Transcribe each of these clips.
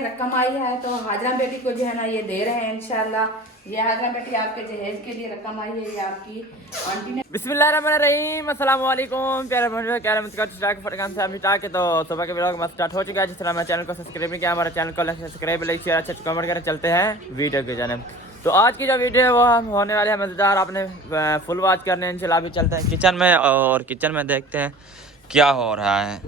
रकम आई है तो हाजरा बेटी को जो है ना ये दे रहे हैं इंशाल्लाह। ये हाजरा बेटी आपके जहेज के लिए रकम आई है, ये आपकी आंटी ने। बिस्मिल्लाहिर्रहमानिर्रहीम, अस्सलाम वालेकुम प्यारे बहनों, प्यारे फटकान से मिटा के तो सुबह के व्लॉग में स्टार्ट हो चुका है। जिस तरह हमारे चैनल को सब्सक्राइब नहीं किया, हमारे चैनल को सब्सक्राइब, लाइक, शेयर, अच्छा कमेंट करें। चलते हैं वीडियो के जाने। तो आज की जो वीडियो है वो हम होने वाले हैं मज़ेदार, आपने फुल वॉच करने हैं इंशाल्लाह। अभी चलते हैं किचन में और किचन में देखते हैं क्या हो रहा है।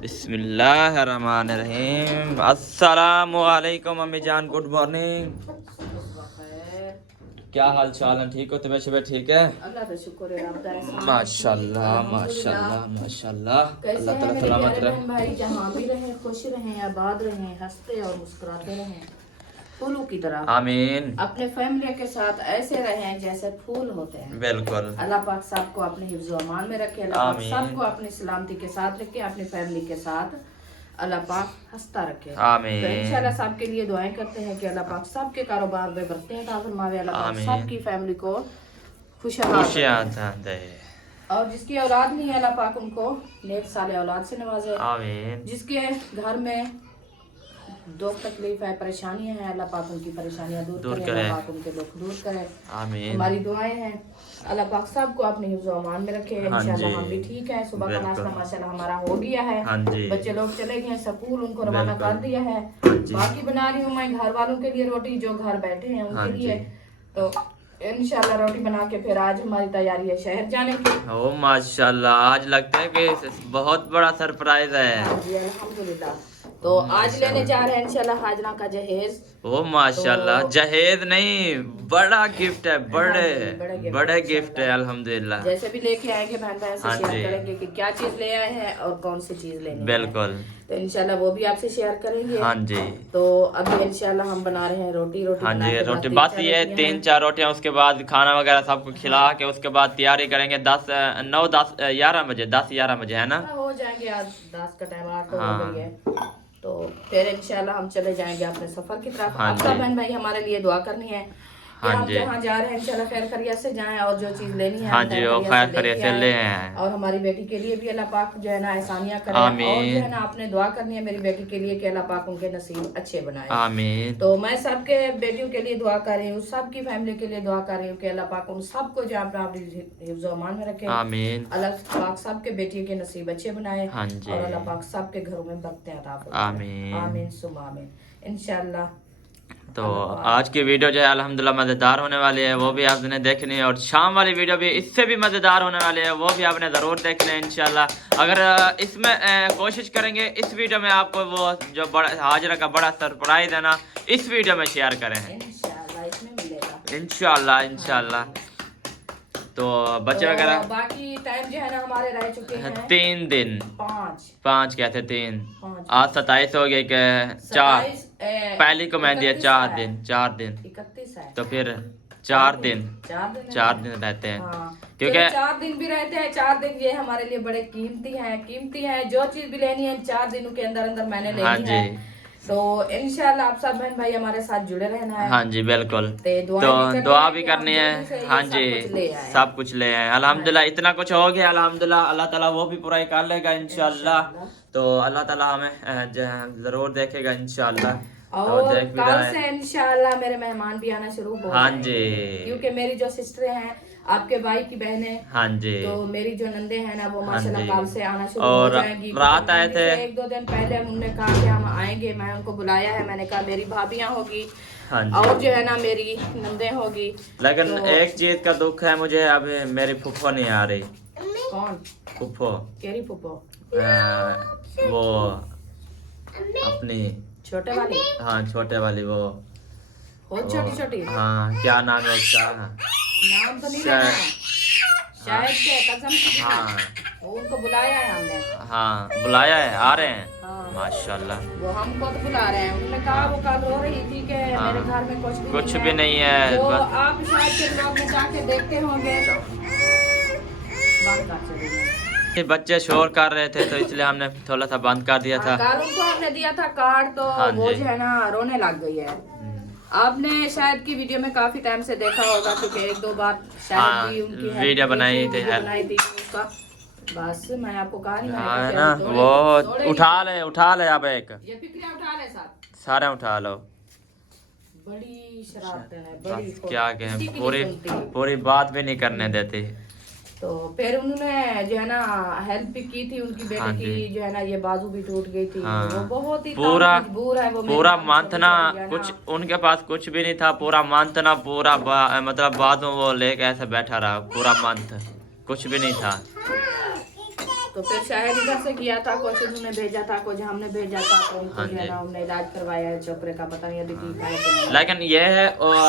बिस्मिल्लाहिर्रहमानिर्रहीम, अस्सलामु अलैकुम अम्मी जान, गुड मॉर्निंग। क्या हाल चाल है? ठीक हो? तबीयत शबीयत ठीक है? अल्लाह का शुक्र है, माशाल्लाह माशाल्लाह माशाल्लाह, अल्लाह ताला सलामत रहे। भाई जहाँ भी रहे खुश रहें, आबाद रहें, हंसते और मुस्कुराते रहें फूलों की तरह। आमीन। अपने फैमिली के साथ ऐसे रहें जैसे फूल होते हैं। बिल्कुल। अल्लाह पाक सबको अपने हिफ्ज़ व अमान में रखे, अल्लाह पाक सबको अपनी सलामती के साथ रखे, अपनी फैमिली के साथ अल्लाह पाक हंसता रखे। आमीन। तो इंशाल्लाह सबके लिए दुआएं करते हैं कि अल्लाह पाक सबके कारोबार में बरकतें अता फरमावे, अल्लाह पाक सबकी फैमिली को खुशियां दे। और जिसकी औलाद नहीं है अल्लाह पाक उनको नेक साले औलाद से नवाजे। आमीन। जिसके घर में दुख तकलीफ है, परेशानियां हैं, अल्लाह पाक उनकी परेशानियां दूर करे, अल्लाह पाक उनके दुख दूर करे। आमीन। हमारी दुआएं हैं अल्लाह पाक सबको अपने हिफ्ज़ व अमान में रखे। इंशाल्लाह हम भी ठीक है। सुबह का नाश्ता माशाल्लाह हमारा हो गया है। बच्चे लोग चले गए स्कूल, उनको रवाना कर दिया है। बाकी बना रही हूँ मैं घर वालों के लिए रोटी, जो घर बैठे हैं उनके लिए। तो इंशाल्लाह रोटी बना के फिर आज हमारी तैयारी है शहर जाने की। ओ माशाल्लाह, आज लगता है कि बहुत बड़ा सरप्राइज है। जी अल्हम्दुलिल्लाह। तो आज लेने जा रहे हैं इंशाल्लाह हाजरा का जहेज। ओ माशाल्लाह, जहेज नहीं बड़ा गिफ्ट है, बड़े गिफ्ट है अल्हम्दुलिल्लाह। जैसे भी लेके आएंगे बहन बहन से शेयर करेंगे कि क्या चीज ले आए हैं और कौन सी चीज लेनी है। बिल्कुल। तो इंशाल्लाह वो भी आपसे शेयर करेंगे। हाँ जी। तो अभी इंशाल्लाह हम बना रहे हैं रोटी। हाँ जी, रोटी बस ये 3-4 रोटियां, उसके बाद खाना वगैरह सबको खिला के उसके बाद तैयारी करेंगे 10-9-10-11 बजे, 10-11 बजे है ना? हो जाएंगे आज 10 का टाइम 8 हो गई है। तो फिर इंशाल्लाह हम चले जाएंगे अपने सफर की तरफ। आप सब बहन भाई हमारे लिए दुआ करनी है कि हम जहाँ जा रहे हैं इंशाल्लाह खैर खैरियत से जाएं और जो चीज लेनी है हाँ जी वो खैर खैरियत से ले आए। और हमारी बेटी के लिए भी अल्लाह पाक जो है ना आसानियां करे। और जो है ना आपने दुआ करनी है मेरी बेटी के लिए कि अल्लाह पाक उनके नसीब अच्छे बनाए। आमीन। तो मैं सबके बेटियों के लिए दुआ कर रही हूँ, सबकी फैमिली के लिए दुआ कर रही हूँ कि अल्लाह पाक उन सबको जो अपना हिफ्ज़ व अमान में रखे। आमीन। अल्लाह पाक सबके बेटियों के नसीब अच्छे बनाए। हाँ जी। और अल्लाह पाक सबके घरों में बरकतें अता फरमाए। आमीन। आमीन सुम्मा आमीन इंशाल्लाह। तो आज की वीडियो जो है अल्हम्दुलिल्लाह मज़ेदार होने वाली है, वो भी आपने देखनी है। और शाम वाली वीडियो भी इससे भी मज़ेदार होने वाली है, वो भी आपने ज़रूर देखना है इंशाल्लाह। अगर इसमें कोशिश करेंगे इस वीडियो में आपको वो जो बड़ा हाजरा का बड़ा सरप्राइज है ना, इस वीडियो में शेयर करें इंशाल्लाह इंशाल्लाह। तो बच्चे वगैरह बाकी टाइम जो है ना हमारे रह चुके हैं 3 दिन, 5 क्या थे 3, आज 27 हो गए के 4, पहली को मैं दिया 4 दिन 31 है तो फिर 4 दिन रहते हैं। क्योंकि 4 दिन भी रहते हैं। 4 दिन ये हमारे लिए बड़े कीमती हैं। जो चीज भी लेनी है 4 दिनों के अंदर अंदर मैंने लेनी है। तो इंशाल्लाह आप सब बहन भाई हमारे साथ जुड़े रहना है। हाँ जी बिल्कुल। तो दुआ भी करनी है। हाँ जी सब कुछ ले आए अल्हम्दुलिल्लाह। इतना कुछ हो गया अल्हम्दुलिल्लाह, अल्लाह ताला वो भी पूरा कर लेगा इंशाल्लाह। तो अल्लाह ताला हमें जरूर देखेगा इंशाल्लाह। और कल से इंशाल्लाह मेरे मेहमान भी आना शुरू हो हाँ जी, क्योंकि मेरी जो सिस्टर हैं आपके भाई की बहनें, हाँ जी, तो मेरी जो नंदे हैं ना वो माशाल्लाह कल से आना शुरू हो जाएंगी। रात आए थे 1-2 दिन पहले उन्होंने कहा कि हम आएंगे, मैं उनको बुलाया है। मैंने कहा मेरी भाभियां होगी और जो है ना मेरी नंदे होगी। लेकिन तो एक चीज का दुख है मुझे, अब मेरी फुफो नहीं आ रही। कौन फुफो? केरी फुफो? वो अपनी छोटे वाली। हाँ छोटे वाली वो छोटी। हाँ क्या नाम है उसका? नाम तो नहीं लेना, शायद के कसम से। हाँ उनको बुलाया है हमने। हाँ बुलाया है, आ रहे हैं। हाँ। माशाल्लाह वो हमको तो बुला रहे हैं। उन्होंने कहा वो कल रो रही थी कि मेरे घर में कुछ भी नहीं है। तो आप शायद के ब्लॉग में जाके देखते होंगे। बच्चे शोर कर रहे थे तो इसलिए हमने थोड़ा सा बंद कर दिया था। कल उनको हमने दिया था कार्ड तो वो जो है ना रोने लग गई है। आपने शायद की वीडियो में काफी टाइम से देखा होगा क्योंकि 1-2 बार शायद भी उनकी वीडियो बनाई थी उसका। बस मैं आपको कहा नहीं ना वो उठा ले अब एक ये फिक्रिया उठा ले सारे उठा लो। बड़ी शरारतें हैं, बड़ी। बस क्या कहें, किसी की पूरी नहीं सुनती। पूरी बात भी नहीं करने देती। तो फिर उन्होंने जो है ना हेल्प भी की थी उनकी बेटे हाँ की, जी। जो है ना ये बाजू भी टूट गई थी। हाँ। वो बहुत ही पूरा मजबूर है वो। पूरा मेरी मंथना, छोटी-छोटी है ना। कुछ उनके पास कुछ भी नहीं था, पूरा मंथना पूरा मतलब बाजू वो लेके ऐसे बैठा रहा पूरा मंथ, कुछ भी नहीं था। तो फिर शायद इधर से किया था, कुछ उन्होंने भेजा था, कुछ हमने भेजा था, तो उनको हाँ जो है जी। ना उन्होंने इलाज करवाया है चोपड़े का, पता नहीं अभी ठीक है कि नहीं। लेकिन ये है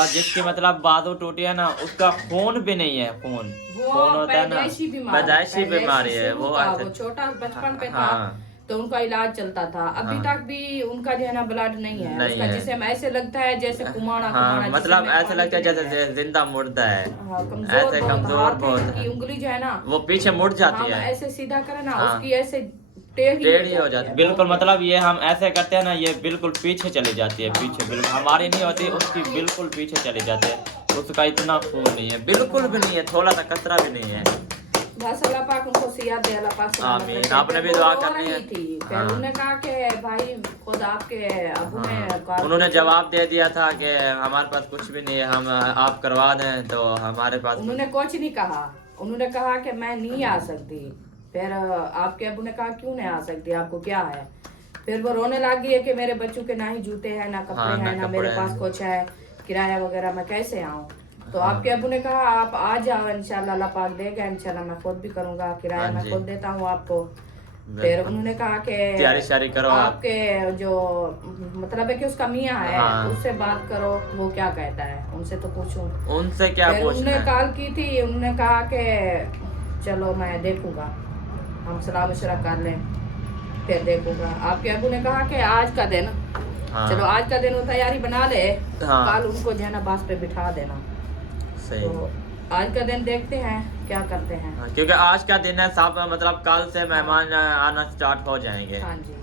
जिसकी मतलब बाजू टूटी है ना, उसका खून भी नहीं है। खून वो खून होता है ना, पैदाइशी बीमारी, पैदाइशी बीमारी है शुरू वो था, ऐसे। वो छोटा बचपन पे था हाँ तो उनका इलाज चलता था। अभी हाँ। तक भी उनका जो है ना ब्लड नहीं है नहीं उसका, है। जिसे ऐसे लगता है जैसे कुमाड़ा हाँ जिसे मतलब में ऐसा पानी लगता है भी नहीं जैसे जिंदा मुर्दा है। हाँ, कमजोर ऐसे बहुत कमजोर हाथ है बहुत इनकी, है, उंगली जो है ना वो पीछे मुड़ जाती हम है। ऐसे सीधा करें ना हाँ। उसकी ऐसे टेढ़ी टेढ़ी हो जाती है है बिल्कुल। बहुत मतलब ये हम ऐसे करते हैं ना, ये बिल्कुल पीछे चली जाती है। हाँ। पीछे बिल्कुल हमारी नहीं होती, उसकी बिल्कुल पीछे चली जाती है। उसका इतना खून नहीं है, बिल्कुल भी नहीं है, थोड़ा सा कतरा भी नहीं है। बस अल्लाह पाक उनको सियात दे, अल्लाह पाक सलामत आमीन। रखे। आपने भी फिर वो दुआ रो करनी रही है। थी, फिर हाँ। उन्होंने कहा कि भाई खुद आपके अबू ने हाँ। कहा उन्होंने कि- जवाब दे दिया था कि हमारे पास कुछ भी नहीं है, हम आप करवा दें तो हमारे पास उन्होंने कुछ नहीं कहा। उन्होंने कहा कि मैं नहीं आ सकती। फिर आपके अबू ने कहा क्यों नहीं आ सकती, आपको क्या है। फिर वो रोने लगी है कि मेरे बच्चों के ना ही जूते हैं ना कपड़े हाँ, ना हैं, ना कपड़े मेरे पास हैं। कुछ है, किराया वगैरह मैं कैसे आऊँ। तो हाँ। आपके अबू ने कहा आप आ जाओ, इंशाल्लाह अल्लाह पाक देगा, इंशाल्लाह मैं खुद भी करूँगा, किराया हाँ मैं जी। खुद देता हूँ आपको। फिर बिल्कुल। उन्होंने कहा कि तैयारी शारी करो आप। आपके जो मतलब है कि उसका मियाँ है हाँ। उससे बात करो, वो क्या कहता है, उनसे तो पूछूं। उनसे क्या फिर पूछना उन्होंने है। कॉल की थी, उन्होंने कहा कि चलो मैं देखूंगा, हम सलाह मशवरा कर लें फिर देखूंगा। आपके अबू ने कहा कि आज का दिन हाँ। चलो आज का दिन वो तैयारी बना ले, हाँ। कल उनको जो है ना बस पे बिठा देना। सही। तो आज का दिन देखते हैं क्या करते हैं। हाँ, क्योंकि आज का दिन है, सब मतलब कल से मेहमान आना स्टार्ट हो जाएंगे। हाँ जी,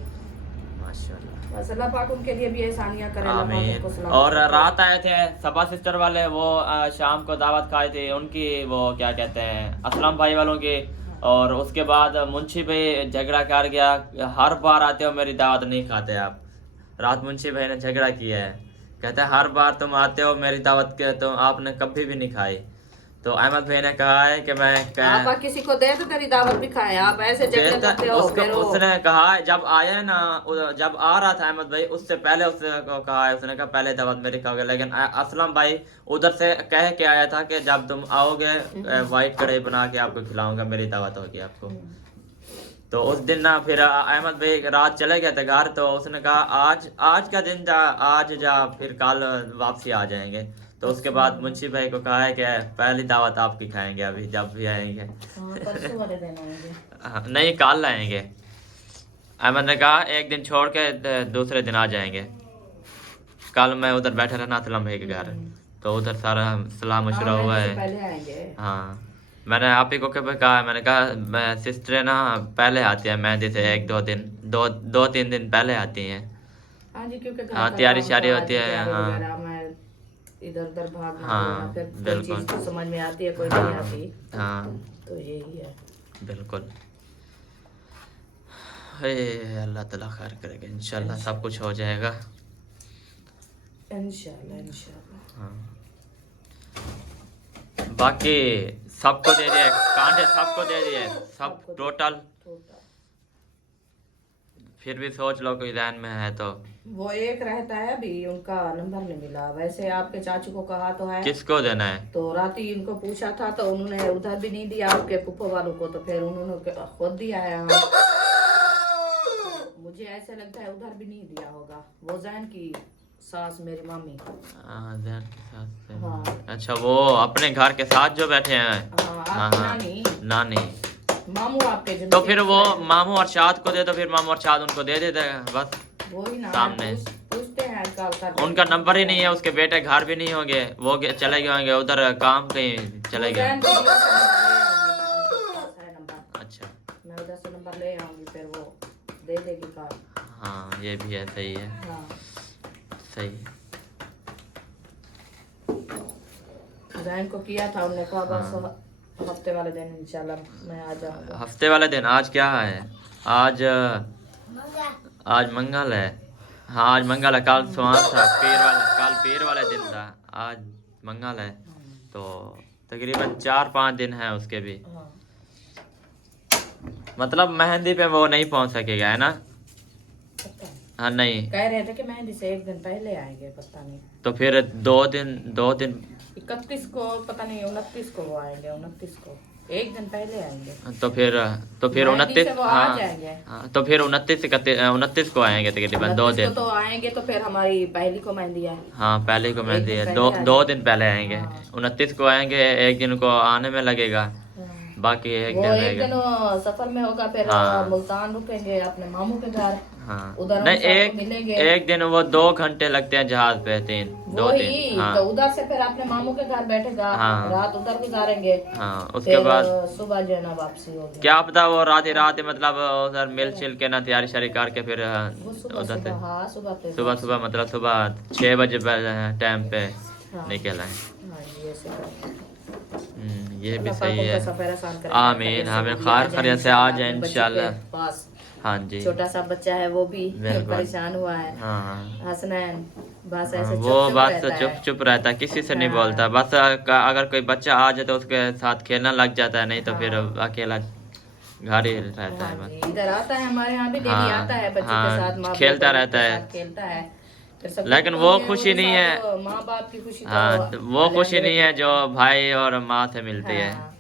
माशाल्लाह। बस अल्लाह पाक उनके लिए भी एहसानियां करे, अल्लाह पाक उनको आमीन। सलामत और रखे। रात आए थे सबा सिस्टर वाले, वो शाम को दावत खाई थी उनकी, वो क्या कहते हैं असलम भाई वालों की। और उसके बाद मुंशी भाई झगड़ा कर गया, हर बार आते हो मेरी दावत नहीं खाते आप। रात मुंशी भाई ने झगड़ा किया है, कहते हैं हर बार तुम आते हो मेरी दावत के, तो आपने कभी भी नहीं खाई। तो अहमद भाई ने कहा है कि आप किसी को दे तो तेरी दावत भी खाए, आप ऐसे झगड़े करते हो। फिर वो उसने कहा जब आया ना, जब आ रहा था अहमद भाई, उससे पहले उसने कहा है, उसने कहा पहले दावत मेरी खाओगे। लेकिन असलम भाई उधर से कह के आया था कि जब तुम आओगे वाइट कढ़ाई बना के आपको खिलाऊंगा, मेरी दावत होगी आपको। तो उस दिन ना फिर अहमद भाई रात चले गए थे घर, तो उसने कहा आज का दिन जा, आज जा, फिर कल वापसी आ जाएंगे। तो उसके बाद मुंशी भाई को कहा है कि पहली दावत आपकी खाएंगे अभी जब भी आएंगे। परसों वाले दिन आएंगे। नहीं, कल आएंगे। अहमद ने कहा एक दिन छोड़ के दूसरे दिन आ जाएंगे। कल मैं उधर बैठा रहना असलम भाई के घर, तो उधर सारा सलाह मशवरा हुआ है। पहले आएंगे। हाँ, मैंने आप ही को कभी कहा है, मैंने कहा सिस्टरें ना पहले आती है मेहंदी से एक दो दिन, दो तीन दिन पहले आती हैं। हाँ जी, क्योंकि घर हाँ, का तैयारी काम शारी काज, होती है। तैयारी हाँ वगैरह में इधर उधर भागना हाँ, दौड़ना, फिर कोई बिल्कुल। चीज समझ में आती है, कोई हाँ नहीं आती, हाँ, तो यही है। बिल्कुल। हे अल्लाह ताला खैर करेगा, इंशाल्लाह सब कुछ हो जाएगा। इंशाल्लाह इंशाल्लाह। हाँ, बाकी सबको दे दिए कांटे, सबको दे दिए सब टोटल। फिर भी सोच लो कोई रैन में है तो। वो एक रहता है, अभी उनका नंबर नहीं मिला। वैसे आपके चाचू को कहा तो है, किसको देना है? तो रात ही इनको पूछा था तो उन्होंने उधर भी नहीं दिया आपके पुप्पो वालों को, तो फिर उन्होंने खुद दिया है। हाँ, मुझे ऐसे लगता है उधर भी नहीं दिया होगा। वो जैन की सास मेरी मामी। जैन के साथ से। हाँ। अच्छा, वो अपने घर के साथ जो बैठे हैं। हाँ, आपकी नानी नानी। मामू आपके जो तो फिर वो मामू अरशाद को दे, तो फिर मामू अरशाद उनको दे देते हैं बस। वो ही ना सामने पूछते हैं कॉल करके। उनका नंबर ही नहीं है, उसके बेटे घर भी नहीं होंगे, वो चले गए होंगे उधर काम, कहीं चले गए। जैन को दिया था, है नंबर। अच्छा, मैं उधर से नंबर ले आऊंगी, फिर वो दे देगी कॉल। हाँ ये भी है, सही है। हाँ, सही। जैन को किया था, उन्होंने कहा बस हफ्ते वाले दिन इंशाल्लाह मैं आ जाऊंगा। हफ्ते वाले दिन? आज क्या है? आज मंगल है। हाँ आज मंगल है, कल सोमवार था, कल पीर वाला दिन था, आज मंगल है, तो तकरीबन 4-5 दिन है उसके भी। हाँ। मतलब मेहंदी पे वो नहीं पहुंच सकेगा, है ना? पता नहीं। हाँ नहीं, कह रहे थे कि मेहंदी से 1 दिन पहले आएंगे, पता नहीं। तो फिर 2 दिन 31 को, पता नहीं 29 को वो आएंगे, 29 को 1 दिन पहले आएंगे। तो फिर मेहंदी 29, से वो आ हाँ जाएंगे। हाँ, तो फिर 29 को आएंगे तकरीबन 2 29 दिन। को तो आएंगे, तो फिर हमारी पहली को मेहंदी है। हाँ पहले को मेहंदी दिन है, पहले 2 आ 2 जाएंगे। दिन पहले आएंगे। हाँ। 29 को आएंगे, 1 दिन को आने में लगेगा, हाँ। बाकी 1 वो दिन 1 रहेगा। दिन वो सफर में होगा, फिर हाँ। मुल्तान रुकेंगे अपने मामू के घर। हाँ उधर नहीं, हम सबको मिलेंगे। एक दिन वो 2 घंटे लगते हैं जहाज पे, 2 दिन। वही हाँ तो उधर से फिर अपने मामू के घर बैठेगा, हाँ। रात उधर गुजारेंगे। हाँ उसके फिर बाद सुबह जो है ना वापसी होगी। क्या पता वो रात ही रात मतलब उधर मिल छिल के ना तैयारी शारी करके फिर वो सुबह उधर से सुबह, हाँ सुबह पे सुबह मतलब सुबह 6 बजे टाइम पे हाँ। निकल आए। हाँ जी, ऐसे करते हैं। ये भी अल्लाह सही पाक है। उनका सफर आसान करे। आमीन आमीन, खैर खैरियत से आ जाए अपने बच्चे इंशाल्लाह। के पास। हाँ जी छोटा सा बच्चा है, वो भी बिल्कुल। परेशान हुआ है। हाँ हसनैन बस हाँ, ऐसे वो चुप चुप बस रहता चुप है। चुप रहता है, किसी से नहीं हाँ। बोलता, बस अगर कोई बच्चा आ जाए तो उसके साथ खेलना लग जाता है, नहीं तो फिर हाँ। अकेला घर ही रहता हाँ है बस। जी, इधर आता है, हमारे यहाँ भी डेली हाँ आता है बच्चे के साथ, हाँ माँ खेलता बाप रहता के है, साथ खेलता है। फिर सकून लेकिन तो वो है, खुशी तो नहीं साथ है। माँ बाप की खुशी तो हाँ तो वो खुशी अलग नहीं है जो भाई और माँ से मिलती है। हाँ।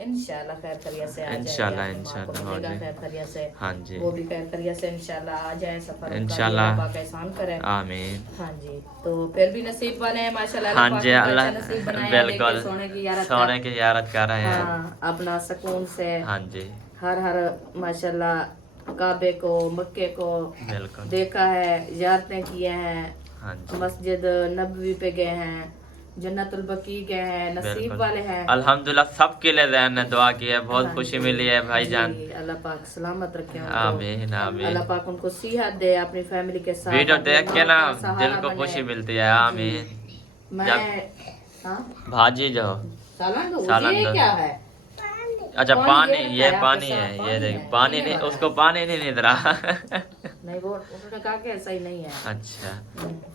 इंशाल्लाह खैर खैरियत से आ जाएंगे, इंशाल्लाह अपनी माँ को इंशाल्लाह हो मिलेगा जाए। खैर खैरियत से। हाँ जी वो भी खैर खैरियत से इंशाल्लाह आ जाए, सफर उनका भी इंशाल्लाह। अल्लाह पाक एहसान करे। आमीन। हाँ जी, तो फिर भी नसीब वाले हैं माशाल्लाह, हाँ अल्लाह जी पाक उनको अल्लाह, अच्छा नसीब बनाया है, बिल्कुल लेके सोने की यारत सोने की यारत कर रहे हैं। हाँ अपना सुकून से हाँ जी हर माशाल्लाह काबे को, मक्के को बिल्कुल। देखा है, जियारतें किए हैं, हाँ जी मस्जिद नबवी पे गए हैं, जन्नतुल बकी गए हैं, नसीब बिल्कुल। वाले हैं। अल्हम्दुलिल्लाह सबके लिए जहन ने दुआ की है, बहुत हाँ खुशी जी, मिली है भाईजान। जी, अल्लाह पाक सलामत रखे उनको। आमीन आमीन। अल्लाह पाक उनको सेहत दे, अपनी फैमिली के साथ वीडियो अपनी देख के माँ ना का सहारा दिल को बने। खुशी मिलती है। आमीन। मैं हाँ भाजी जो सालन दो, सालन ये दो। क्या है? अच्छा पानी पानी, ये ये रखा है पानी आपके है, साथ, ये पानी देख है, पानी पीने नहीं, वाला उसको पानी नहीं निद रहा। नहीं, वो उन्होंने कहा कि सही नहीं है। अच्छा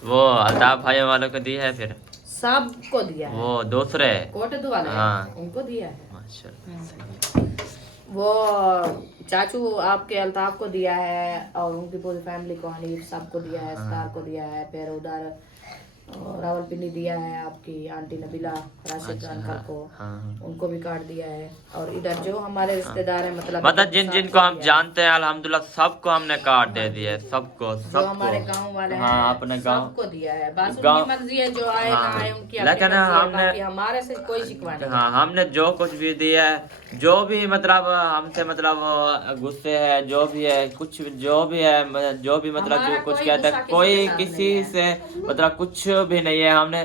वो अल्ताफ भाई वालों को दी है फिर सबको दिया है, वो दूसरे। कोटदू वाले हाँ। उनको दिया है। माशाल्लाह। वो चाचू आपके अल्ताफ को दिया है, और उनकी पूरी फैमिली को, हनीफ सबको दिया है, स्टार को दिया है, फिर उधर रावलपिंडी दिया है आपकी आंटी नबीला राशिद अच्छा, अंकल को, हाँ। उनको भी कार्ड दिया है। और इधर जो हमारे रिश्तेदार हैं, मतलब जिन जिनको हम जानते हैं अल्हम्दुलिल्लाह सबको हमने कार्ड दे दिए है, सबको जो हमारे गांव वाले हैं, हाँ अपने गांव सबको दिया है। बस गाँव- उनकी मर्जी है, जो आए ना हाँ। आए उनकी अपनी लेकिन मर्जी है, हमने- बाकी हमारे से कोई शिकवा नहीं है। हाँ हमने जो कुछ भी दिया है, जो भी मतलब हमसे मतलब गुस्से है, जो भी है कुछ जो भी है, जो भी मतलब हमारा जो कुछ कोई कहता गुस्सा है, किसी कोई के साथ किसी नहीं है। से मतलब कुछ भी नहीं है। हमने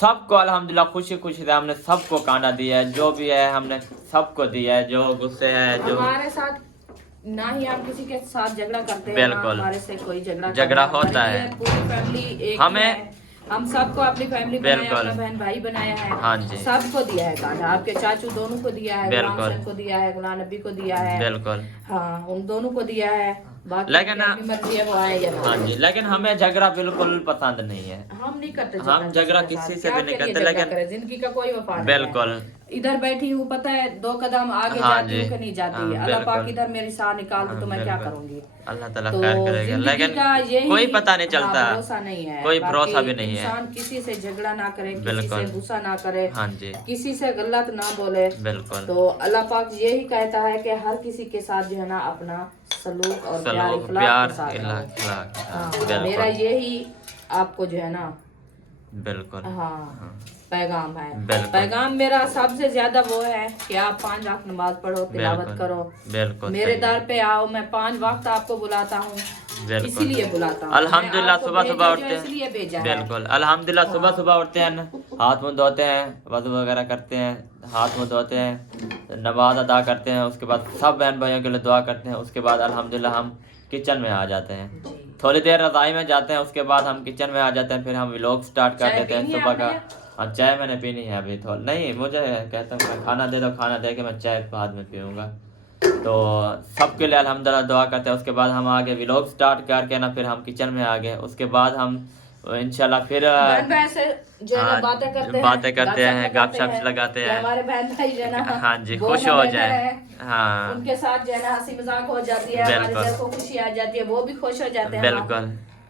सबको अल्हम्दुलिल्लाह खुशी खुशी से हमने सबको कांडा दिया है, जो भी है हमने सबको दिया है, जो गुस्से है जो हमारे साथ ना ही हम किसी के साथ झगड़ा करते हैं, ना बिल्कुल। हमारे से कोई झगड़ा झगड़ा करता होता हमारी है। ये पूरी फैमिली एक हमें- ही है। हम सबको अपनी फैमिली बनाया, बिल्कुल। अपना बहन भाई बनाया है। हाँ जी। सबको दिया है कांडा, आपके चाचू दोनों को दिया है, गुलाम बिल्कुल। हुसैन को दिया है, गुलाम नबी को दिया है, बिल्कुल। हाँ उन दोनों को दिया है। बाकी लेकिन- अपनी मर्जी है, वो आए या ना हाँ आए। जी लेकिन हमें झगड़ा बिल्कुल पसंद नहीं है। हम नहीं करते हम झगड़ा के किसी साथ। से क्या भी नहीं के लिए करते, झगड़ा लेकिन- करें? जिंदगी का कोई वफा नहीं है। बिल्कुल। इधर बैठी हूँ, पता है 2 कदम आगे हाँ जाती जी। हूँ कि नहीं जाती। हाँ, अल्लाह पाक बिल्कुल। इधर मेरी साह निकाल दे तो मैं क्या बिल्कुल। करूंगी? अल्लाह ताला तो खैर करेगा, जिंदगी लेकिन का यही कोई पता नहीं चलता। हाँ, भरोसा नहीं है, कोई बाकी भरोसा भी नहीं है। इंसान किसी से झगड़ा ना करे, किसी बिल्कुल। से गुस्सा ना करे, हाँ जी किसी से गलत ना बोले। बिल्कुल। तो अल्लाह पाक यही कहता है कि हर किसी के साथ जो है ना अपना सलूक और प्यार सलूक इखलाक प्यार के साथ रहो। इखलाक, हाँ, बिल्कुल। मेरा यही आपको जो है ना बिल्कुल। हाँ पैगाम है। बिल्कुल। पैगाम मेरा सबसे ज्यादा वो है कि आप 5 वक्त नमाज पढ़ो, तिलावत बिल्कुल। करो, बिल्कुल मेरे सही। दर पे आओ। मैं 5 वक्त आपको बुलाता हूँ, बिल्कुल। इसीलिए बुलाता हूँ। अल्हम्दुलिल्लाह मैं आपको सुबह सुबह भेजा जो उठते इसलिए भेजा हैं। है। बिल्कुल अल्हम्दुलिल्लाह सुबह सुबह उठते हैं ना, हाथ मुंह धोते हैं, वज़ू वगैरह करते हैं, हाथ मुंह धोते हैं, नमाज अदा करते हैं, उसके बाद सब बहन भाइयों के लिए दुआ करते हैं। उसके बाद अल्हम्दुलिल्लाह हम किचन में आ जाते हैं, जी। थोड़ी देर रज़ाई में जाते हैं, उसके बाद हम किचन में आ जाते हैं, फिर हम व्लॉग स्टार्ट कर चाय देते हैं पीनी है सुबह का। आपने? हाँ चाय मैंने पीनी है अभी थोड़ा नहीं, मुझे कहता हूँ मैं खाना दे दो, खाना दे के मैं चाय बाद में पीऊँगा। तो सबके लिए अल्हम्दुलिल्लाह दुआ करते हैं। उसके बाद हम आगे व्लॉग स्टार्ट करके ना फिर हम किचन में आ गए। उसके बाद हम इंशाल्लाह फिर बहन से जो है ना बातें करते हैं, गपशप लगाते हैं। हमारे बहन भाई जो है ना हाँ जी, खुश हो जाए। हाँ, उनके साथ जो है ना हंसी मजाक हो जाती है, हमारे दिल को खुशी आ जाती है, वो भी खुश हो जाते हैं बिल्कुल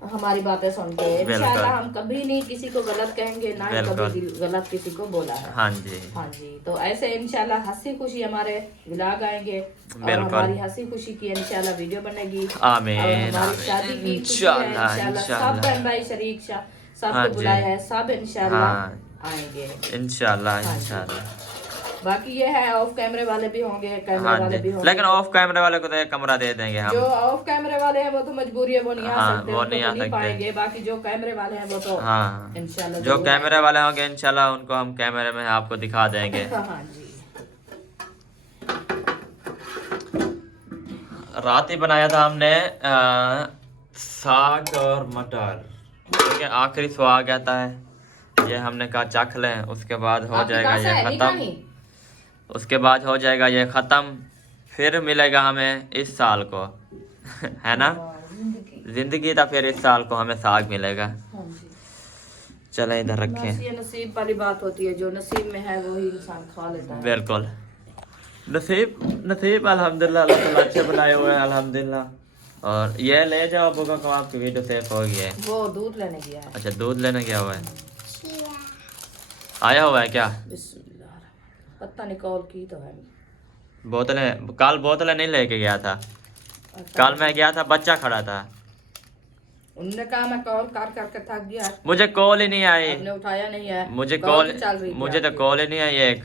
हमारी बातें सुन के। इंशाल्लाह हम कभी नहीं किसी को गलत कहेंगे, ना ही कभी गलत किसी को बोला है। हाँ जी, हाँ जी। तो ऐसे इंशाल्लाह हंसी खुशी हमारे व्लॉग आएंगे और हमारी हंसी खुशी की इंशाल्लाह वीडियो बनेगी। आमीन, हमारी शादी की इंशाल्लाह सब बहन भाई शरीक सबको बुलाया है, सब इंशाल्लाह आएंगे इंशाल्लाह। बाकी ये है ऑफ कैमरे वाले भी होंगे, कैमरे वाले भी होंगे, लेकिन ऑफ कैमरे वाले को तो एक कमरा दे देंगे हम। जो ऑफ कैमरे वाले हैं वो तो मजबूरी है, वो नहीं आ सकते, वो नहीं पाएंगे। बाकी जो कैमरे वाले हैं वो तो इंशाल्लाह जो कैमरे वाले होंगे इंशाल्लाह उनको हम कैमरे में आपको दिखा देंगे। हाँ जी। रात ही बनाया था हमने साग और मटर, क्योंकि आखिरी स्वाद आता है। ये हमने कहा चख लें, उसके बाद हो जाएगा ये खत्म। उसके बाद हो जाएगा ये ख़त्म, फिर मिलेगा हमें इस साल को है ना, जिंदगी था, फिर इस साल को हमें साग मिलेगा। चले इधर रखें। ये नसीब वाली बात होती है, जो नसीब में है वो ही इंसान खा लेता है। बिल्कुल, नसीब अल्हम्दुलिल्लाह अल्लाह ताला अच्छे बनाए हुए हैं अल्हम्दुलिल्लाह। और ये ले जाओ बुका को, आपकी वीडियो सेफ हो गई है। वो दूध लेने गया है। अच्छा, दूध लेने गया हुआ है, आया हुआ है क्या? पता नहीं कॉल की तो है। बोतलें कल बोतलें नहीं लेके गया था, कल मैं गया था, बच्चा खड़ा था, उन्होंने कहा मैं कॉल करके थक गया, मुझे कॉल ही नहीं आई, आपने उठाया नहीं है। मुझे कॉल मुझे तो कॉल ही नहीं आई एक।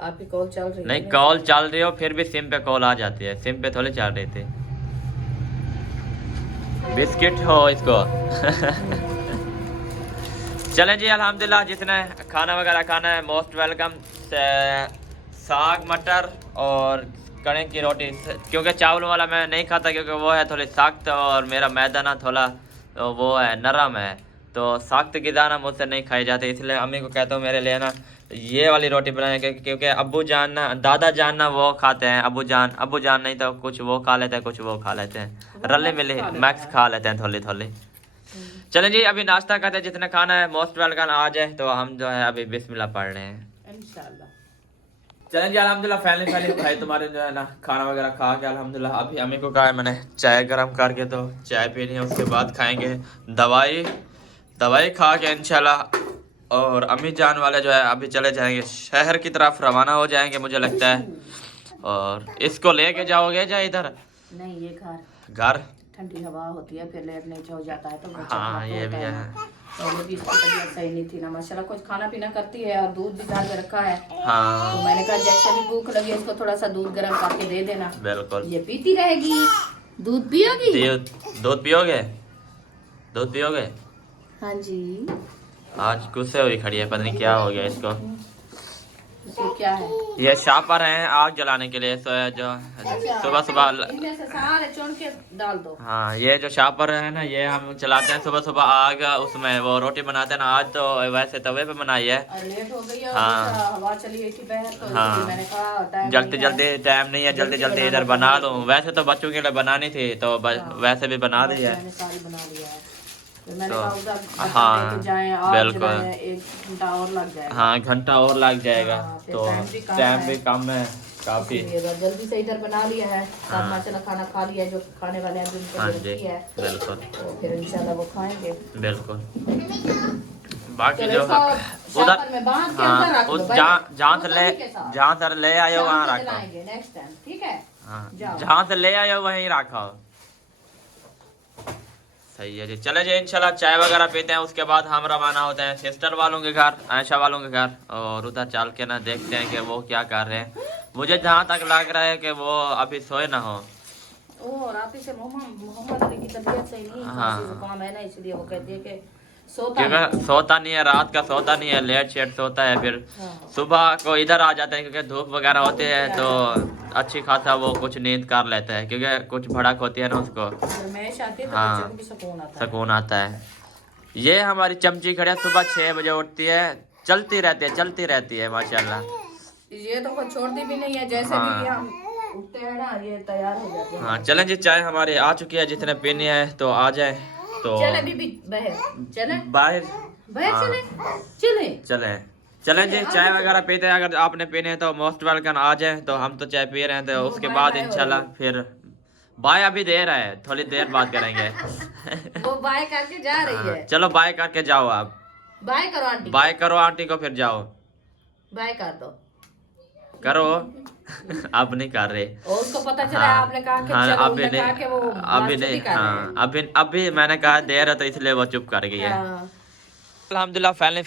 आपकी कॉल चल रही है? नहीं, कॉल चल रही हो फिर भी सिम पे कॉल आ जाती है, सिम पे थोड़ी चल रही थी। बिस्किट हो इसको चलें जी, अल्हम्दुलिल्लाह जिसने खाना वगैरह खाना है मोस्ट वेलकम। साग मटर और कड़े की रोटी, क्योंकि चावल वाला मैं नहीं खाता, क्योंकि वो है थोड़ी सख्त और मेरा मैदा ना थोड़ा वो है नरम है, तो सख्त ग़िज़ा ना मुझसे नहीं खाई जाती, इसलिए अम्मी को कहता हूँ मेरे लिए ना ये वाली रोटी बनाए, क्योंकि अब्बू जान ना दादा जान ना वो खाते हैं, अब्बू जान नहीं तो कुछ वो खा लेते हैं, कुछ वो खा लेते हैं, रले मिले मैक्स खा लेते हैं थोड़ी थोड़ी। चलें जी, अभी नाश्ता करते हैं, जितना खाना है मोस्ट वेलकम आ जाए, तो हम जो है अभी बिस्मिल्लाह पढ़ रहे हैं इंशाल्लाह। चलें जी, अल्हम्दुलिल्लाह फैमिली भाई तुम्हारे जो है ना खाना वगैरह खा के अल्हम्दुलिल्लाह अभी अम्मी को कहा है मैंने चाय गरम करके, तो चाय पीनी है, उसके बाद खाएंगे दवाई खा के इंशाल्लाह। और अम्मी जान वाले जो है अभी चले जाएंगे शहर की तरफ, रवाना हो जाएंगे मुझे लगता है। और इसको लेके जाओगे या इधर? नहीं, ये घर ठंडी हवा होती है, फिर लेट नीचे हो जाता है तो हाँ ये भी है। पहले भी इसकी तबीयत सही नहीं थी ना, माशाल्लाह कुछ खाना पीना करती है और दूध भी डाल के रखा है। हाँ, तो मैंने कहा जैसे भी भूख लगी इसको थोड़ा सा दूध गर्म करके दे देना, बिल्कुल, ये पीती रहेगी। दूध पियोगी? दूध पियोगे? हाँ जी। आज गुस्से हुई खड़ी है, पता नहीं क्या हो गया इसको। क्या है ये शापर हैं आग जलाने के लिए, जो सुबह सुबह इनमें से सारे चुन के डाल दो। हाँ, ये जो शापर है ना ये हम चलाते हैं सुबह सुबह आग, उसमें वो रोटी बनाते हैं ना। आज तो वैसे तवे पे बनाई है, लेट हो गई है, हाँ हवा चली गई थी बाहर, तो हाँ मैंने कहा जल्दी टाइम नहीं है, जल्दी इधर बना लूँ। वैसे तो बच्चों के लिए बनानी थी, तो वैसे भी बना दी है, सारी बना लिया है। तो हाँ बिल्कुल, 1 घंटा और लग जाएगा। हाँ, घंटा और लग जाएगा, तो टाइम भी कम है काफी। जल्दी से इधर बना लिया है, माशाल्लाह खाना खा लिया है, जो खाने वाले हैं जिनको रखी है, बिल्कुल, तो फिर इंशाल्लाह वो खाएंगे। बिल्कुल। बाकी जो उधर जहाँ से ले आए हो वहाँ रखो, नेक्स्ट टाइम, ठीक है? जहाँ से ले आए हो वहीं रखो, सही है जी। चले जी, इंशाल्लाह चाय वगैरह पीते हैं, उसके बाद हम रवाना होते हैं सिस्टर वालों के घर, आयशा वालों के घर, और उधर चल के ना देखते हैं कि वो क्या कर रहे हैं। मुझे जहाँ तक लग रहा है कि वो अभी सोए ना हो। रात से मोहम्मद अली की तबीयत सही नहीं है, हाँ, जुकाम है ना, इसलिए वो कहती है कि सोता नहीं है, रात का सोता नहीं है, लेट शेट सोता है, फिर सुबह को इधर आ जाता है, क्योंकि धूप वगैरह होती है तो अच्छी खासा वो कुछ नींद कर लेता है, क्योंकि कुछ भड़क होती है ना उसको, हाँ सुकून आता है। ये हमारी चमची खड़िया सुबह 6 बजे उठती है, चलती रहती है माशाल्लाह। ये तो कुछ छोड़ती भी नहीं है, जैसे भी हम उठते हैं ना ये तैयार हो जाते हैं। हाँ चलें जी, चाय हमारी आ चुकी है, जितने पीनी है तो आ जाए। तो चले बीबी बाहर चले, बाहर बाहर चले चले चलें जी, चाय वगैरह पीते हैं। अगर आपने पीने हैं तो मोस्ट वेलकम, आ जाए। तो हम तो चाय पी रहे हैं, तो उसके बाद इंशाल्लाह फिर बाय अभी देर है, थोड़ी देर बात करेंगे। वो बाय करके जा रही है। चलो बाय करके जाओ आप, बाय करो आंटी, बाय करो आंटी को, फिर जाओ। बाय कर दो, करो। आप नहीं कर रहे, और उसको पता चला आपने कहा कि चलो, अभी उन्होंने कहा कि वो अभी नहीं, हाँ अभी मैंने कहा देर है, तो इसलिए वो चुप कर गई है। अल्हम्दुलिल्लाह पहले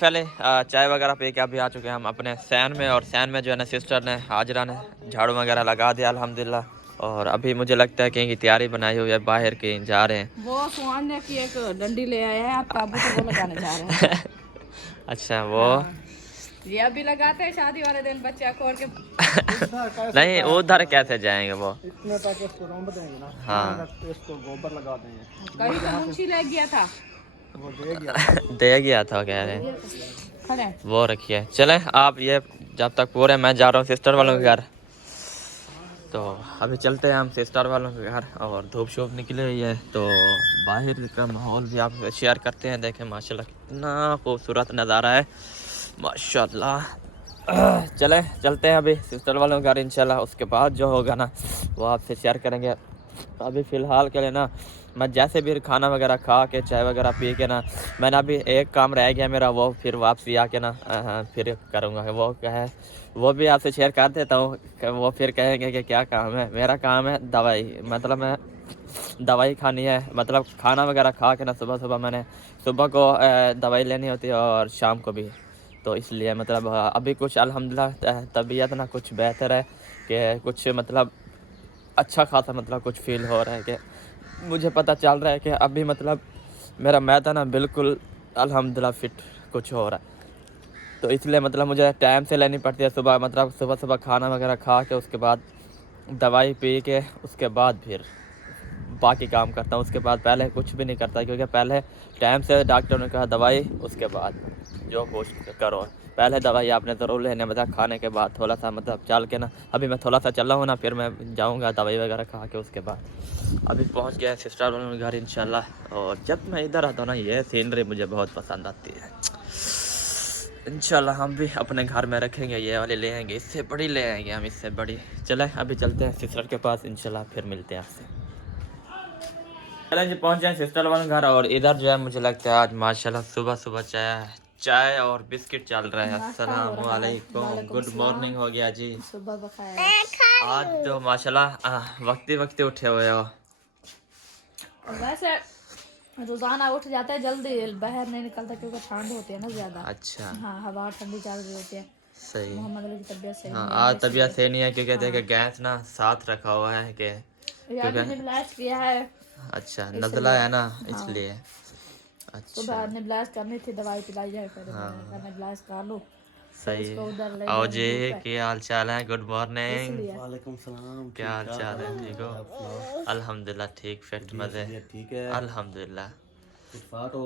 चाय वगैरह पी के अभी आ चुके हैं हम अपने सैन में। और सैन में जो है ना सिस्टर ने हाजरा ने झाड़ू वगैरह लगा दिया अल्हम्दुलिल्लाह। और अभी मुझे लगता है कि इनकी तैयारी बनाई हुई है, बाहर की जा रहे हैं। वो सुहान ने की एक डंडी ले आया है, आपका अबू तो वो लगाने जा रहे हैं। अच्छा वो ये अभी लगाते हैं शादी वाले दिन बच्चा खोल के। नहीं उधर कैसे जाएंगे वो, इतने तक इसको रौंद देंगे ना, हाँ इसको गोबर लगा देंगे। कहीं तो मुंशी ले गया था, वो दे गया दे गया था कह रहे हैं, खड़े वो रखिए। चलें आप ये जब तक पूरे, मैं जा रहा हूँ सिस्टर वालों के घर। तो अभी चलते हैं हम सिस्टर वालों के घर। और धूप शूप निकली हुई है, तो बाहर का माहौल भी आप शेयर करते हैं। देखें माशाल्लाह कितना खूबसूरत नज़ारा है, माशाल्लाह। चलते हैं अभी सिस्टर वालों के घर इंशाल्लाह। उसके बाद जो होगा ना वो आपसे शेयर करेंगे। अभी फ़िलहाल के लिए ना मैं जैसे भी खाना वगैरह खा के चाय वगैरह पी के ना, मैंने अभी एक काम रह गया मेरा, वो फिर वापसी आके ना फिर करूँगा। वो क्या है वो भी आपसे शेयर कर देता हूँ। वो फिर कहेंगे कि क्या काम है, मेरा काम है दवाई, मतलब मैं दवाई खानी है। मतलब खाना वगैरह खा के ना सुबह मैंने सुबह को दवाई लेनी होती है और शाम को भी। तो इसलिए मतलब अभी कुछ अल्हम्दुलिल्लाह तबीयत ना कुछ बेहतर है, कि कुछ मतलब अच्छा खासा मतलब कुछ फील हो रहा है, कि मुझे पता चल रहा है कि अभी मतलब मेरा मैदा ना बिल्कुल अल्हम्दुलिल्लाह फिट कुछ हो रहा है। तो इसलिए मतलब मुझे टाइम से लेनी पड़ती है सुबह, मतलब सुबह खाना वगैरह खा के उसके बाद दवाई पी के उसके बाद फिर बाकी काम करता हूँ। उसके बाद पहले कुछ भी नहीं करता, क्योंकि पहले टाइम से डॉक्टर ने कहा दवाई, उसके बाद जो कुछ करो। पहले दवाई आपने ज़रूर लेने, मतलब खाने के बाद थोड़ा सा मतलब चल के ना, अभी मैं थोड़ा सा चला हूँ ना, फिर मैं जाऊँगा दवाई वगैरह खा के। उसके बाद अभी पहुँच गया सिस्टर वालों के घर इंशाल्लाह। और जब मैं इधर आता हूँ ना, ये सीनरी मुझे बहुत पसंद आती है। इंशाल्लाह हम भी अपने घर में रखेंगे, ये वाली ले आएंगे, इससे बड़ी ले आएंगे हम, इससे बड़ी। चले अभी चलते हैं सिस्टर के पास इंशाल्लाह, फिर मिलते हैं आपसे। चलें जी पहुँच जाए सिस्टर वाले घर। और इधर जो है मुझे लगता है आज माशाल्लाह सुबह चाय और बिस्किट चल रहा है। अस्सलाम वालेकुम, गुड मॉर्निंग हो गया जी। सुबह बखाया। आज तो माशाल्लाह वक्ती उठे हुए हो। वैसे रोजाना उठ जाता है जल्दी, बाहर नहीं निकलता क्योंकि ठंड होती है ना ज्यादा। अच्छा हाँ हवा ठंडी चल रही होती है। सही। मोहम्मद अली की तबीयत सही हाँ नहीं है, आज तबीयत सही नहीं है, क्योंकि देखे गैस ना साथ रखा हुआ है कि यार निबलास किया है। अच्छा नज़ला है ना, इसलिए। अच्छा सुबह निबलास करनी थी, दवाई पिलाई है, फिर मैंने निबलास कर लो। सही है। आओ जी, क्या हाल चाल है? Good morning. वालेकुम सलाम, क्या हाल चाल है? ठीक हो? अल्हम्दुलिल्लाह ठीक, फिट मज़े। ठीक है, अल्हम्दुलिल्लाह फिट हो,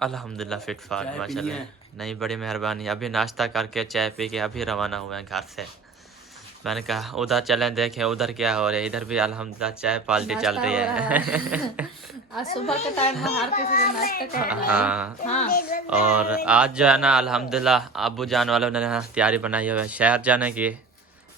अल्हम्दुलिल्लाह फिट फाट माशाल्लाह। नहीं बड़ी मेहरबानी। अभी नाश्ता करके चाय पी के अभी रवाना हुए हैं घर से। मैंने कहा उधर चलें देखें उधर क्या हो रहा है। इधर भी अल्हम्दुलिल्लाह चाय पार्टी चल रही है। आज सुबह के टाइम में हर किसी को नाश्ता करना है। हाँ और आज जो है ना अल्हम्दुलिल्लाह अब्बू जान वालों ने तैयारी बनाई हुई है शहर जाने की।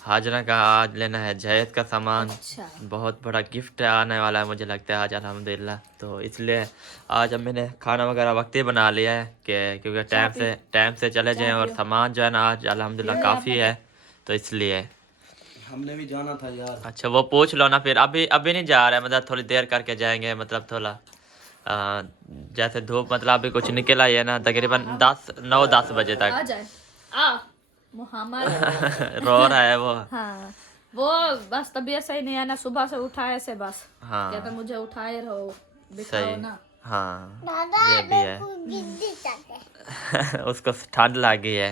हाजरा का आज लेना है जहेद का सामान। अच्छा। बहुत बड़ा गिफ्ट आने वाला है मुझे लगता है आज अल्हम्दुलिल्लाह। तो इसलिए आज अब मैंने खाना वगैरह वक्त ही बना लिया है, कि क्योंकि टाइम से चले जाएं। और सामान जो है ना आज अल्हम्दुलिल्लाह काफ़ी है, तो इसलिए हमने भी जाना था यार। अच्छा वो पूछ लो ना फिर। अभी नहीं जा रहा है, मतलब थोड़ी देर करके जाएंगे। मतलब थोड़ा जैसे धूप मतलब अभी कुछ निकल आई है ना, तकरीबन 9-10 बजे तक। आ जाए आ मोहम्मद रो रहा है वो। हाँ वो बस तबीयत सही नहीं है ना, सुबह से उठाए से बस। हाँ कहता मुझे उठाए रहो, सही दिखाओ ना। हाँ ये भी है। उसको ठंड लगी है।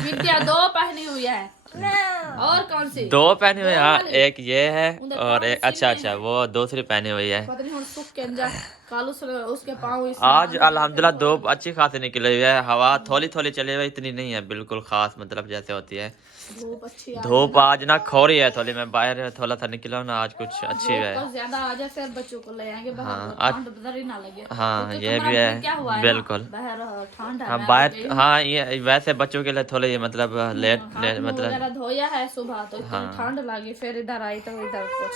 विद्या 2 पहनी हुई है, और कौन सी 2 पहनी हुई है। हाँ, एक ये है और एक अच्छा वो दूसरी पहनी हुई है। पता नहीं हम सुख के अंजा कालू से उसके पाँव इस आज अल्हम्दुलिल्लाह धूप अच्छी खासी निकली हुई है, हवा थोड़ी थोड़ी चली हुई, इतनी नहीं है बिल्कुल खास, मतलब जैसे होती है धूप अच्छी धूप। आज ना खोरी है थोड़ी, मैं बाहर थोड़ा सा निकला हूँ ना, आज कुछ अच्छी है। तो ज्यादा आ जाए फिर बच्चों को ले आएंगे बाहर, हाँ, ठंड बदर ही ना लगे। हाँ क्योंकि ये कमरा भी में क्या हुआ है है बिल्कुल। बाहर ठंड है, हाँ मैं बाहर, गई हाँ ये वैसे बच्चों के लिए थोड़ी मतलब लेट हाथ मुंह मतलब वगैरह धोया है सुबह, तो इतनी हाँ। ठंड लगी, फिर इधर आई तो इधर कुछ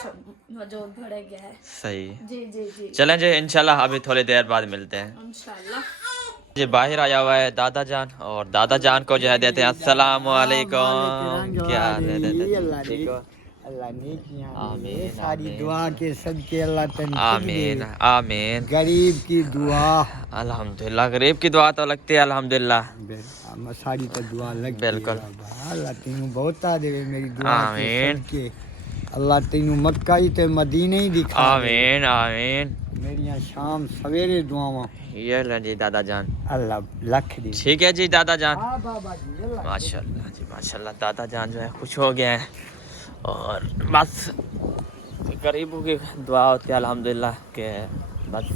जो भड़े गया है। सही। जी जी जी चलें जी, इंशाल्लाह अभी थोड़ी देर बाद मिलते हैं इंशाल्लाह। जी। बाहर आया हुआ है दादा जान, और दादा जान को जो है देते हैं अस्सलाम वालेकुम। क्या दे देते हैं? ठीक हो? अल्लाह नेकियां दे, आमीन, सारी आमीन। दुआ के सदके अल्लाह तन आमीन आमीन। गरीब की दुआ अल्हम्दुलिल्लाह, गरीब की दुआ तो लगती है अल्हम्दुलिल्लाह। सारी तो दुआ लग बिल्कुल। अल्लाह तेनू बहुता देवे मेरी दुआ के आमीन। सदके। अल्लाह तेनू मक्का ही ते मदीने ही दिखा दे। आमीन आमीन। मेरियां शाम सवेरे दुआवां ये ले जी दादा जान। अल्लाह लख दे। ठीक है जी दादा जान। हाँ बाबा जी अल्लाह माशाल्लाह जी माशाल्लाह, दादा जान जो है खुश हो गए हैं, और बस गरीबों की दुआ होती है अल्हम्दुलिल्लाह के बस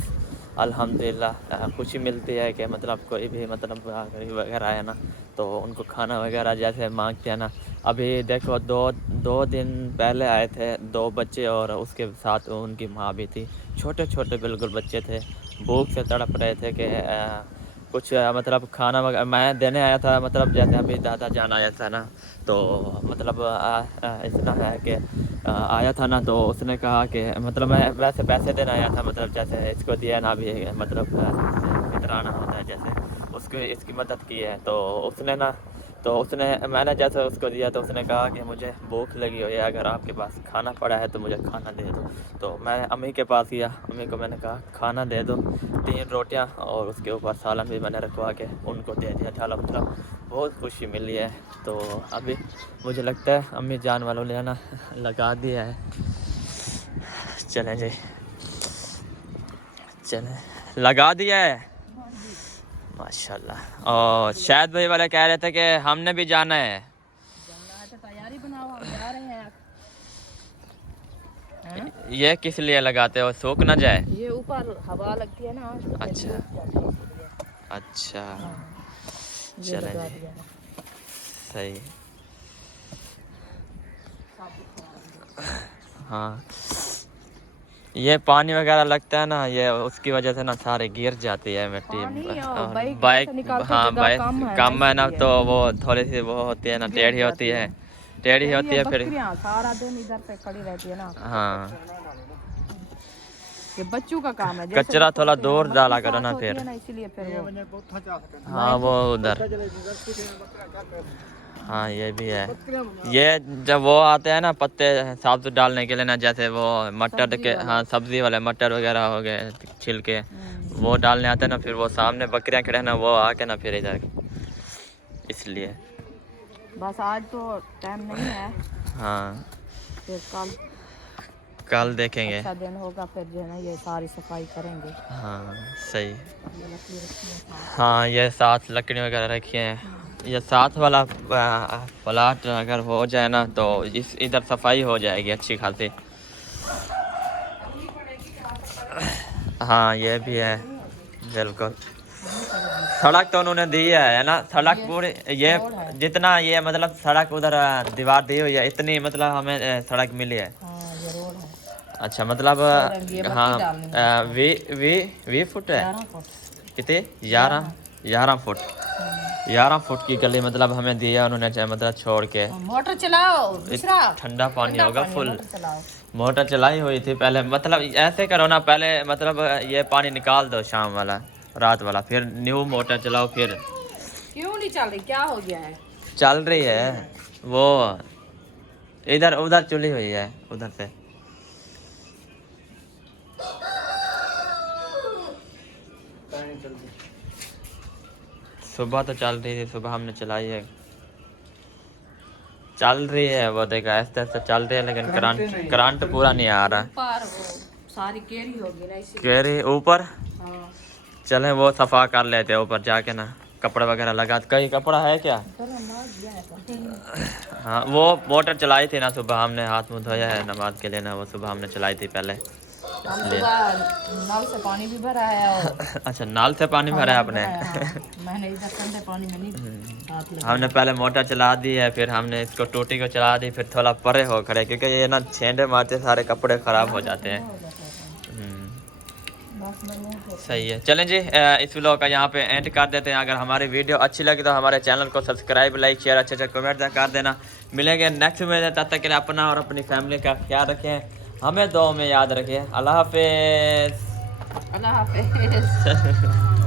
अल्हम्दुलिल्लाह खुशी मिलती है कि मतलब कोई भी मतलब गरीब वगैरह आया ना, तो उनको खाना वगैरह जैसे मांगते हैं ना। अभी देखो दो दिन पहले आए थे 2 बच्चे, और उसके साथ उनकी माँ भी थी, छोटे छोटे बिल्कुल बच्चे थे, भूख से तड़प रहे थे कि कुछ मतलब खाना वगैरह मैं देने आया था, मतलब जैसे अभी दादा जान आया था ना, तो मतलब इतना है कि आया था ना, तो उसने कहा कि मतलब मैं वैसे पैसे देने आया था, मतलब जैसे इसको दिया ना भी, मतलब फितराना होता है जैसे, उसको इसकी मदद की है, तो उसने मैंने जैसे उसको दिया, तो उसने कहा कि मुझे भूख लगी हुई है, अगर आपके पास खाना पड़ा है तो मुझे खाना दे दो। तो मैं अम्मी के पास गया, अम्मी को मैंने कहा खाना दे दो, 3 रोटियां और उसके ऊपर सालन भी मैंने रखवा के उनको दे दिया था। मतलब बहुत खुशी मिली है। तो अभी मुझे लगता है अम्मी जान वालों ने ना लगा दिया है। चलें जी, चलें, लगा दिया है माशाल्लाह। और शायद भाई वाले कह रहे थे कि हमने भी जाना है। तो तैयारी बनाओ, हम जा रहे हैं। ये किस लिए लगाते हो, सूख ना जाए? ये ऊपर हवा लगती है ना। अच्छा अच्छा, चलें जी, सही। हाँ, ये पानी वगैरह लगता है ना, ये उसकी वजह से ना सारे गिर जाती है मिट्टी। बाइक हाँ बाइक कम है ना, तो वो थोड़ी सी वो होती है ना, टेढ़ी होती है फिर सारा दिन इधर पे खड़ी रहती है ना। हाँ, ये बच्चों का काम है। कचरा थोड़ा दूर डाला करो ना फिर। इसीलिए फिर वो हाँ वो उधर, हाँ ये भी है। ये जब वो आते हैं ना पत्ते साफ डालने के लिए ना, जैसे वो मटर के, हाँ सब्जी वाले मटर वगैरह हो गए छिलके, वो डालने आते हैं ना, फिर वो सामने बकरियां खड़े ना, वो आके ना फिर इधर, इसलिए बस आज तो टाइम नहीं है। हाँ फिर कल देखेंगे। अच्छा दिन होगा, फिर जो है ना ये सारी सफाई करेंगे। हाँ सही। हाँ ये 7 लकड़ी वगैरह रखी हैं। ये 7 वाला प्लाट अगर हो जाए ना, तो इस इधर सफाई हो जाएगी अच्छी खासी। हाँ ये भी है बिल्कुल। सड़क तो उन्होंने दी है ना, सड़क पूरी ये जितना ये मतलब सड़क उधर दीवार दी हुई है, इतनी मतलब हमें सड़क मिली है। अच्छा मतलब हाँ 20 फुट है कितने, 11 फुट 11 फुट की गली मतलब हमें दिया उन्होंने, मतलब छोड़ के। मोटर चलाओ, ठंडा पानी होगा फुल। मोटर चलाई हुई थी पहले, मतलब ऐसे करो ना, पहले मतलब ये पानी निकाल दो शाम वाला, रात वाला, फिर न्यू मोटर चलाओ। फिर क्यों नहीं चल रही, क्या हो गया है? चल रही है, वो इधर उधर चुली हुई है उधर से। सुबह तो चल रही थी, सुबह हमने चलाई है, चल रही है वो, देखा ऐसे ऐसे चल रही है, लेकिन करंट पूरा नहीं आ रहा। ऊपर वो सारी केरी होगी ना, इसी केरी ऊपर। हाँ। चले वो सफा कर लेते हैं ऊपर जाके ना, कपड़ा वगैरह लगा। कहीं कपड़ा है क्या? हाँ वो मोटर चलाई थी ना सुबह, हमने हाथ मुँह धोया है नमाज के लिए ना, वो सुबह हमने चलाई थी पहले। हम सुबह नल से पानी भी भरा है और अच्छा नाल से पानी भरा है आपने? मैंने इधर ठंडे पानी में नहीं हाथ लगा। हमने पहले मोटर चला दी है, फिर हमने इसको टोटी को चला दी, फिर थोड़ा परे हो खड़े, क्योंकि ये ना छेंडे मारते सारे कपड़े ख़राब हो जाते हैं। सही है, चलें जी इस व्लॉग का यहाँ पे एंड कर देते हैं। अगर हमारी वीडियो अच्छी लगी तो हमारे चैनल को सब्सक्राइब, लाइक, शेयर, अच्छे कमेंट कर देना। मिलेंगे नेक्स्ट में, तब तक के लिए अपना और अपनी फैमिली का ख्याल रखें, हमें दुआ में याद रखें। अल्लाह हाफिज़। अल्लाह हाफिज़।